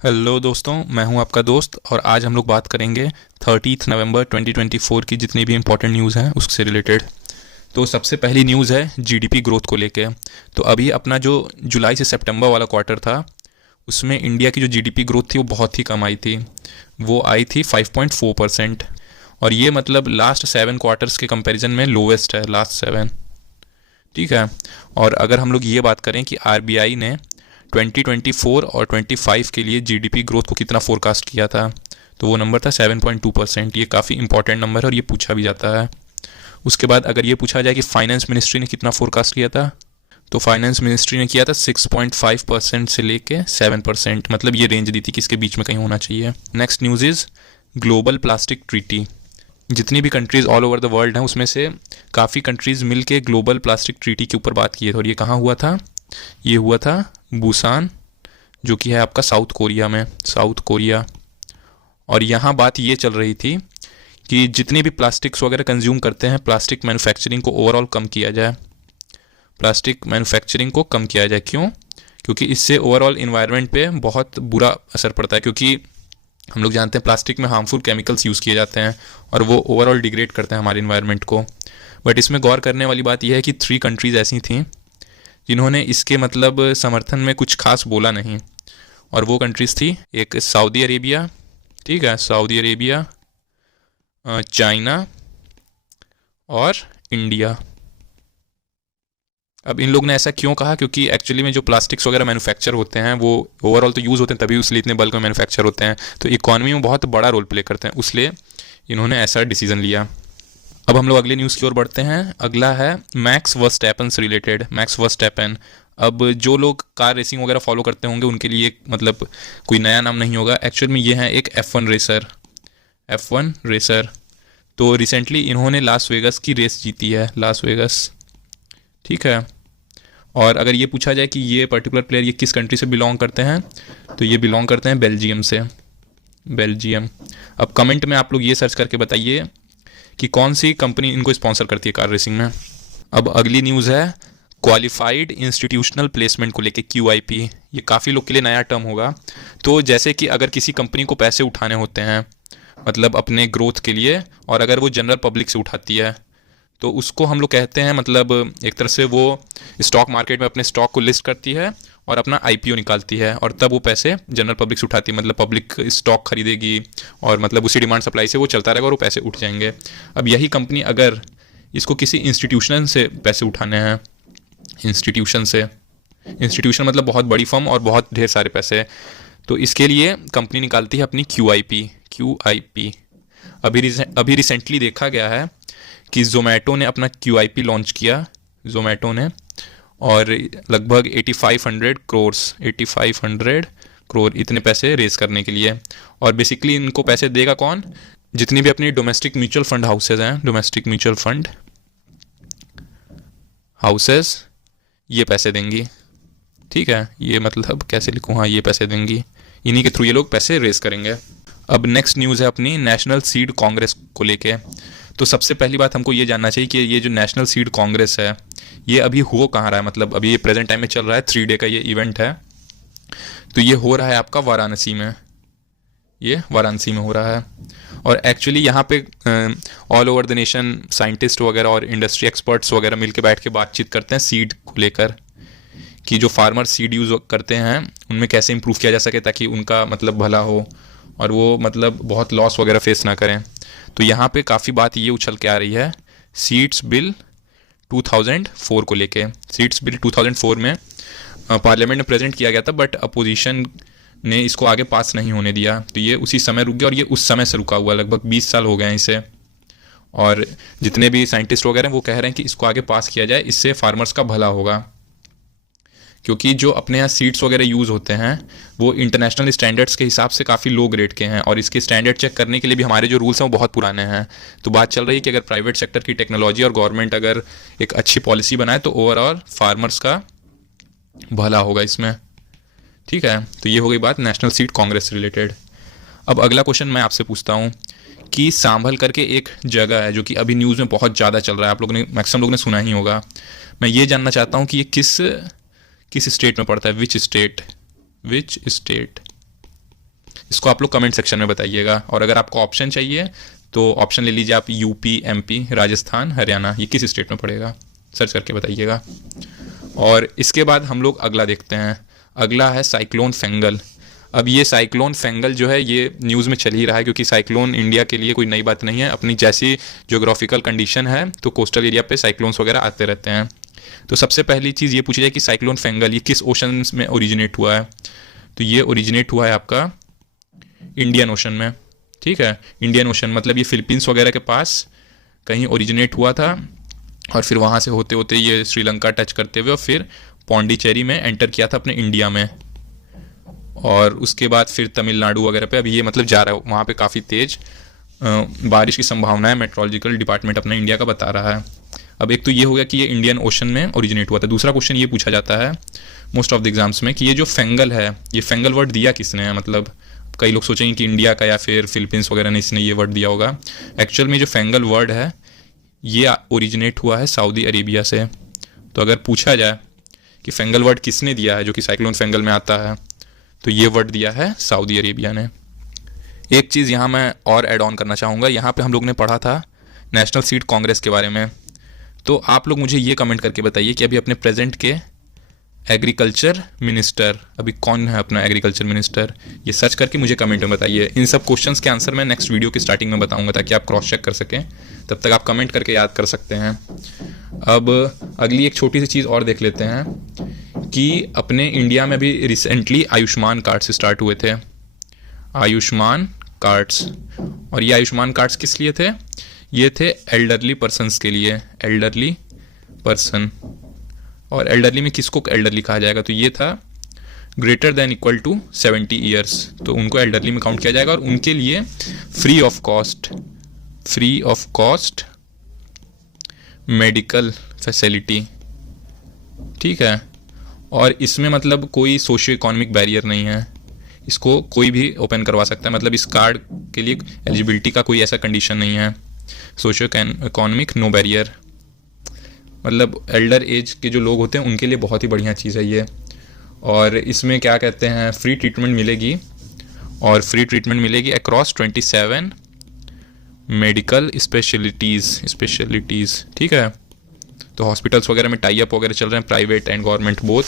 Hello दोस्तों, मैं हूं आपका दोस्त और आज हम लोग बात करेंगे 30 नवंबर 2024 की जितनी भी इम्पोर्टेंट न्यूज़ हैं उससे रिलेटेड। तो सबसे पहली न्यूज़ है जीडीपी ग्रोथ को लेके। तो अभी अपना जो जुलाई से सितंबर वाला क्वार्टर था उसमें इंडिया की जो जीडीपी ग्रोथ थी वो बहुत ही कम आई थी। वो आई थी 5.4%। और ये मतलब लास्ट 7 क्वार्टर्स के कंपैरिजन में लोवेस्ट है, लास्ट 7। ठीक है। और अगर हम लोग ये बात करें कि आरबीआई ने 2024 और 25 के लिए जीडीपी ग्रोथ को कितना फोरकास्ट किया था, तो वो नंबर था 7.2%। ये काफ़ी इंपॉर्टेंट नंबर है और ये पूछा भी जाता है। उसके बाद अगर ये पूछा जाए कि फाइनेंस मिनिस्ट्री ने कितना फोरकास्ट किया था, तो फाइनेंस मिनिस्ट्री ने किया था 6.5% से लेके 7%। मतलब ये रेंज दी थी कि इसके बीच में कहीं होना चाहिए। Next news is global plastic treaty. जितनी भी countries all over the world हैं उसमें से काफ़ी कंट्रीज़ मिल के ग्लोबल प्लास्टिक ट्रीटी के ऊपर बात किए थे। और ये कहाँ हुआ था? ये हुआ था बुसान, जो कि है आपका साउथ कोरिया में, साउथ कोरिया। और यहाँ बात ये चल रही थी कि जितने भी प्लास्टिक्स वगैरह कंज्यूम करते हैं, प्लास्टिक मैन्युफैक्चरिंग को ओवरऑल कम किया जाए। प्लास्टिक मैन्युफैक्चरिंग को कम किया जाए। क्यों? क्योंकि इससे ओवरऑल इन्वायरमेंट पे बहुत बुरा असर पड़ता है। क्योंकि हम लोग जानते हैं प्लास्टिक में हार्मफुल केमिकल्स यूज़ किए जाते हैं और वो ओवरऑल डिग्रेड करते हैं हमारे इन्वायरमेंट को। बट इसमें गौर करने वाली बात यह है कि 3 कंट्रीज़ ऐसी थीं जिन्होंने इसके मतलब समर्थन में कुछ खास बोला नहीं। और वो कंट्रीज़ थी, एक सऊदी अरेबिया, ठीक है, सऊदी अरेबिया, चाइना और इंडिया। अब इन लोग ने ऐसा क्यों कहा? क्योंकि एक्चुअली में जो प्लास्टिक्स वगैरह मैन्युफैक्चर होते हैं वो ओवरऑल तो यूज़ होते हैं, तभी उसलिए इतने बल्क में मैन्युफैक्चर होते हैं, तो इकॉनमी में बहुत बड़ा रोल प्ले करते हैं, उसलिए इन्होंने ऐसा डिसीजन लिया। अब हम लोग अगले न्यूज़ की ओर बढ़ते हैं। अगला है मैक्स वर्स्टैपन से रिलेटेड। मैक्स वर्स्टैपन, अब जो लोग कार रेसिंग वगैरह फॉलो करते होंगे उनके लिए मतलब कोई नया नाम नहीं होगा। एक्चुअल में ये है एक F1 रेसर, F1 रेसर। तो रिसेंटली इन्होंने लास वेगस की रेस जीती है, लास वेगस, ठीक है। और अगर ये पूछा जाए कि ये पर्टिकुलर प्लेयर ये किस कंट्री से बिलोंग करते हैं, तो ये बिलोंग करते हैं बेल्जियम से, बेल्जियम। अब कमेंट में आप लोग ये सर्च करके बताइए कि कौन सी कंपनी इनको स्पॉन्सर करती है कार रेसिंग में। अब अगली न्यूज़ है क्वालिफाइड इंस्टीट्यूशनल प्लेसमेंट को लेके, QIP। ये काफ़ी लोग के लिए नया टर्म होगा। तो जैसे कि अगर किसी कंपनी को पैसे उठाने होते हैं मतलब अपने ग्रोथ के लिए, और अगर वो जनरल पब्लिक से उठाती है तो उसको हम लोग कहते हैं मतलब एक तरह से वो स्टॉक मार्केट में अपने स्टॉक को लिस्ट करती है और अपना IPO निकालती है, और तब वो पैसे जनरल पब्लिक से उठाती है। मतलब पब्लिक स्टॉक खरीदेगी और मतलब उसी डिमांड सप्लाई से वो चलता रहेगा और वो पैसे उठ जाएंगे। अब यही कंपनी अगर इसको किसी इंस्टीट्यूशन से पैसे उठाने हैं, इंस्टीट्यूशन से, इंस्टीट्यूशन मतलब बहुत बड़ी फर्म और बहुत ढेर सारे पैसे, तो इसके लिए कंपनी निकालती है अपनी QIP। अभी रिसेंटली देखा गया है कि जोमेटो ने अपना QIP लॉन्च किया, जोमेटो ने, और लगभग 8500 करोड़ इतने पैसे रेज करने के लिए। और बेसिकली इनको पैसे देगा कौन? जितनी भी अपनी डोमेस्टिक म्यूचुअल फंड हाउसेज हैं, डोमेस्टिक म्यूचुअल फंड हाउसेज, ये पैसे देंगी। ठीक है, ये मतलब कैसे लिखूँ, हाँ ये पैसे देंगी, इन्हीं के थ्रू ये लोग पैसे रेज करेंगे। अब नेक्स्ट न्यूज़ है अपनी नेशनल सीड कांग्रेस को लेके। तो सबसे पहली बात हमको ये जानना चाहिए कि ये जो नेशनल सीड कांग्रेस है ये अभी हो कहाँ रहा है। मतलब अभी ये प्रेजेंट टाइम में चल रहा है, 3 डे का ये इवेंट है। तो ये हो रहा है आपका वाराणसी में, ये वाराणसी में हो रहा है। और एक्चुअली यहाँ पे all over the nation scientist वगैरह और इंडस्ट्री एक्सपर्ट्स वगैरह मिलके बैठ के बातचीत करते हैं सीड को लेकर, कि जो फार्मर सीड यूज़ करते हैं उनमें कैसे इंप्रूव किया जा सके ताकि उनका मतलब भला हो और वो मतलब बहुत लॉस वगैरह फेस ना करें। तो यहाँ पे काफ़ी बात ये उछल के आ रही है सीड्स बिल 2004 को लेके। सीड्स बिल 2004 में पार्लियामेंट में प्रेजेंट किया गया था, बट अपोजिशन ने इसको आगे पास नहीं होने दिया, तो ये उसी समय रुक गया। और ये उस समय से रुका हुआ, लगभग 20 साल हो गए हैं इसे। और जितने भी साइंटिस्ट वगैरह हैं वो कह रहे हैं कि इसको आगे पास किया जाए, इससे फार्मर्स का भला होगा। क्योंकि जो अपने यहाँ सीड्स वगैरह यूज़ होते हैं वो इंटरनेशनल स्टैंडर्ड्स के हिसाब से काफ़ी लो ग्रेड के हैं, और इसके स्टैंडर्ड चेक करने के लिए भी हमारे जो रूल्स हैं वो बहुत पुराने हैं। तो बात चल रही है कि अगर प्राइवेट सेक्टर की टेक्नोलॉजी और गवर्नमेंट अगर एक अच्छी पॉलिसी बनाए तो ओवरऑल फार्मर्स का भला होगा इसमें। ठीक है, तो ये हो गई बात नेशनल सीड कांग्रेस से रिलेटेड। अब अगला क्वेश्चन मैं आपसे पूछता हूँ कि सांभल करके एक जगह है जो कि अभी न्यूज़ में बहुत ज़्यादा चल रहा है, आप लोगों ने मैक्सिमम लोगों ने सुना ही होगा। मैं ये जानना चाहता हूँ कि ये किस स्टेट में पड़ता है, विच स्टेट, इसको आप लोग कमेंट सेक्शन में बताइएगा। और अगर आपको ऑप्शन चाहिए तो ऑप्शन ले लीजिए आप, यूपी, एमपी, राजस्थान, हरियाणा, ये किस स्टेट में पड़ेगा, सर्च करके बताइएगा। और इसके बाद हम लोग अगला देखते हैं। अगला है साइक्लोन फेंगल। अब ये साइक्लोन फेंगल जो है ये न्यूज़ में चल ही रहा है, क्योंकि साइक्लोन इंडिया के लिए कोई नई बात नहीं है। अपनी जैसी ज्योग्राफिकल कंडीशन है तो कोस्टल एरिया पे साइक्लोन्स वगैरह आते रहते हैं। तो सबसे पहली चीज़ ये पूछी जाए कि साइक्लोन फेंगल ये किस ओशन में ओरिजिनेट हुआ है। तो ये ओरिजिनेट हुआ है आपका इंडियन ओशन में। ठीक है, इंडियन ओशन मतलब ये फिलीपींस वगैरह के पास कहीं ओरिजिनेट हुआ था, और फिर वहाँ से होते होते ये श्रीलंका टच करते हुए और फिर पौंडीचेरी में एंटर किया था अपने इंडिया में, और उसके बाद फिर तमिलनाडु वगैरह पे अभी ये मतलब जा रहा है। वहाँ पे काफ़ी तेज़ बारिश की संभावना है, मेट्रोलॉजिकल डिपार्टमेंट अपना इंडिया का बता रहा है। अब एक तो ये हो गया कि ये इंडियन ओशन में ओरिजिनेट हुआ था। दूसरा क्वेश्चन ये पूछा जाता है मोस्ट ऑफ द एग्जाम्स में कि ये जो फेंगल है, ये फेंगल वर्ड दिया किसने है। मतलब कई लोग सोचेंगे कि इंडिया का या फिर फिलीपींस वगैरह ने इसने ये वर्ड दिया होगा। एक्चुअल में जो फेंगल वर्ड है ये ओरिजिनेट हुआ है सऊदी अरेबिया से। तो अगर पूछा जाए कि फेंगल वर्ड किसने दिया है जो कि साइक्लोन फेंगल में आता है, तो ये वर्ड दिया है सऊदी अरेबिया ने। एक चीज़ यहाँ मैं और ऐड ऑन करना चाहूँगा, यहाँ पे हम लोग ने पढ़ा था नेशनल सीड कांग्रेस के बारे में। तो आप लोग मुझे ये कमेंट करके बताइए कि अभी अपने प्रेजेंट के एग्रीकल्चर मिनिस्टर अभी कौन है अपना एग्रीकल्चर मिनिस्टर, ये सर्च करके मुझे कमेंट में बताइए। इन सब क्वेश्चंस के आंसर मैं नेक्स्ट वीडियो की स्टार्टिंग में बताऊंगा ताकि आप क्रॉस चेक कर सकें, तब तक आप कमेंट करके याद कर सकते हैं। अब अगली एक छोटी सी चीज़ और देख लेते हैं कि अपने इंडिया में भी रिसेंटली आयुष्मान कार्ड्स स्टार्ट हुए थे। आयुष्मान कार्ड्स, और ये आयुष्मान कार्ड्स किस लिए थे, ये थे एल्डरली पर्सनस के लिए, एल्डरली पर्सन। और एल्डरली में किसको एल्डरली कहा जाएगा, तो ये था greater than equal to 70 years, तो उनको एल्डरली में काउंट किया जाएगा। और उनके लिए free of cost medical facility. ठीक है, और इसमें मतलब कोई सोशियो इकोनॉमिक बैरियर नहीं है, इसको कोई भी ओपन करवा सकता है। मतलब इस कार्ड के लिए एलिजिबिलिटी का कोई ऐसा कंडीशन नहीं है, सोशियो इकोनॉमिक नो बैरियर। मतलब एल्डर एज के जो लोग होते हैं उनके लिए बहुत ही बढ़िया चीज़ है ये। और इसमें क्या कहते हैं, फ्री ट्रीटमेंट मिलेगी, और फ्री ट्रीटमेंट मिलेगी अक्रॉस 27 मेडिकल स्पेशलिटीज़। ठीक है, तो हॉस्पिटल्स वगैरह में टाई अप वगैरह चल रहे हैं, प्राइवेट एंड गवर्नमेंट बोथ।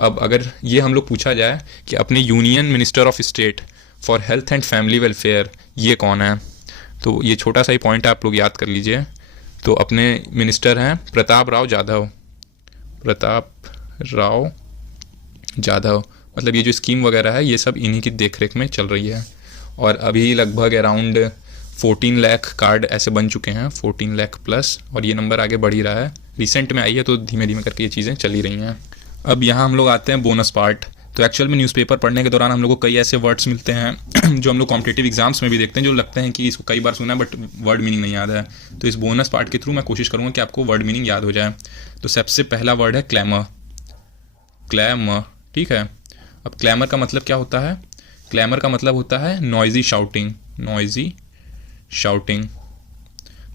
अब अगर ये हम लोग पूछा जाए कि अपने union minister of state for health and family welfare ये कौन है, तो ये छोटा सा ही पॉइंट आप लोग याद कर लीजिए। तो अपने मिनिस्टर हैं प्रताप राव जाधव। मतलब ये जो स्कीम वगैरह है ये सब इन्हीं की देखरेख में चल रही है। और अभी लगभग अराउंड 14 लाख कार्ड ऐसे बन चुके हैं, 14 लाख प्लस, और ये नंबर आगे बढ़ ही रहा है। रिसेंट में आई है तो धीमे धीमे करके ये चीज़ें चल ही रही हैं। अब यहाँ हम लोग आते हैं बोनस पार्ट। तो एक्चुअल में न्यूज़पेपर पढ़ने के दौरान हम लोग को कई ऐसे वर्ड्स मिलते हैं जो हम लोग कॉम्पिटिटिव एग्जाम्स में भी देखते हैं, जो लगते हैं कि इसको कई बार सुना है बट वर्ड मीनिंग नहीं याद है। तो इस बोनस पार्ट के थ्रू मैं कोशिश करूँगा कि आपको वर्ड मीनिंग याद हो जाए। तो सबसे पहला वर्ड है क्लैमर। ठीक है, अब क्लैमर का मतलब क्या होता है, क्लैमर का मतलब होता है नॉइजी शाउटिंग।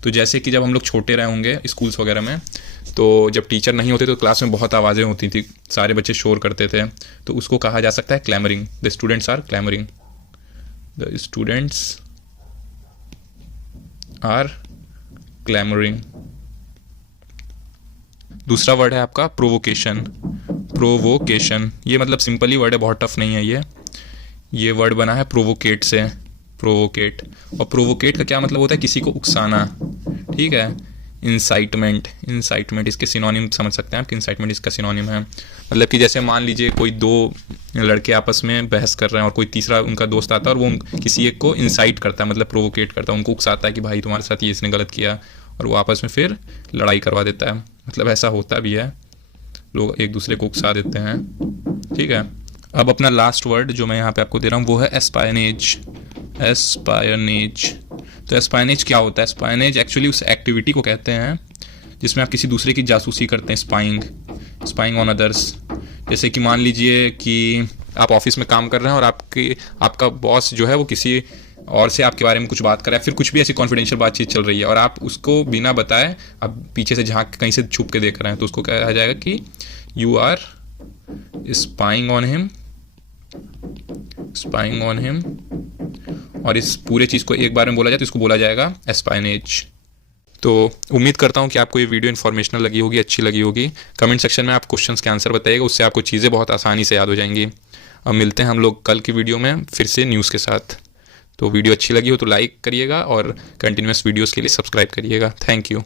तो जैसे कि जब हम लोग छोटे रहे होंगे स्कूल्स वगैरह में, तो जब टीचर नहीं होते तो क्लास में बहुत आवाज़ें होती थी, सारे बच्चे शोर करते थे, तो उसको कहा जा सकता है clamouring. The students are clamouring. दूसरा वर्ड है आपका प्रोवोकेशन। ये मतलब सिंपल ही वर्ड है, बहुत टफ नहीं है ये वर्ड बना है प्रोवोकेट से, प्रोवोकेट। और प्रोवोकेट का क्या मतलब होता है, किसी को उकसाना। ठीक है, इंसाइटमेंट, इसके सिनोनिम समझ सकते हैं आप कि इंसाइटमेंट इसका सिनोनिम है। मतलब कि जैसे मान लीजिए कोई दो लड़के आपस में बहस कर रहे हैं और कोई तीसरा उनका दोस्त आता है और वो किसी एक को इंसाइट करता है, मतलब प्रोवोकेट करता है, उनको उकसाता है कि भाई तुम्हारे साथ ये इसने गलत किया, और वो आपस में फिर लड़ाई करवा देता है। मतलब ऐसा होता भी है, लोग एक दूसरे को उकसा देते हैं। ठीक है, अब अपना लास्ट वर्ड जो मैं यहाँ पे आपको दे रहा हूँ वो है एस्पायनेज। तो एस्पायनेज क्या होता है, एस्पायनेज एक्चुअली उस एक्टिविटी को कहते हैं जिसमें आप किसी दूसरे की जासूसी करते हैं, स्पाइंग ऑन अदर्स। जैसे कि मान लीजिए कि आप ऑफिस में काम कर रहे हैं और आपका बॉस जो है वो किसी और से आपके बारे में कुछ बात कर रहा है, फिर कुछ भी ऐसी कॉन्फिडेंशियल बातचीत चल रही है और आप उसको बिना बताए आप पीछे से झांक कहीं से छुप के देख रहे हैं, तो उसको कहा जाएगा कि you are spying on him spying on him, और इस पूरे चीज़ को एक बार में बोला जाए तो इसको बोला जाएगा एस्पाइनेज। तो उम्मीद करता हूँ कि आपको ये वीडियो इन्फॉर्मेशनल लगी होगी, अच्छी लगी होगी। कमेंट सेक्शन में आप क्वेश्चंस के आंसर बताइएगा, उससे आपको चीज़ें बहुत आसानी से याद हो जाएंगी। अब मिलते हैं हम लोग कल की वीडियो में फिर से न्यूज़ के साथ। तो वीडियो अच्छी लगी हो तो लाइक करिएगा और कंटिन्यूस वीडियोज़ के लिए सब्सक्राइब करिएगा। Thank you.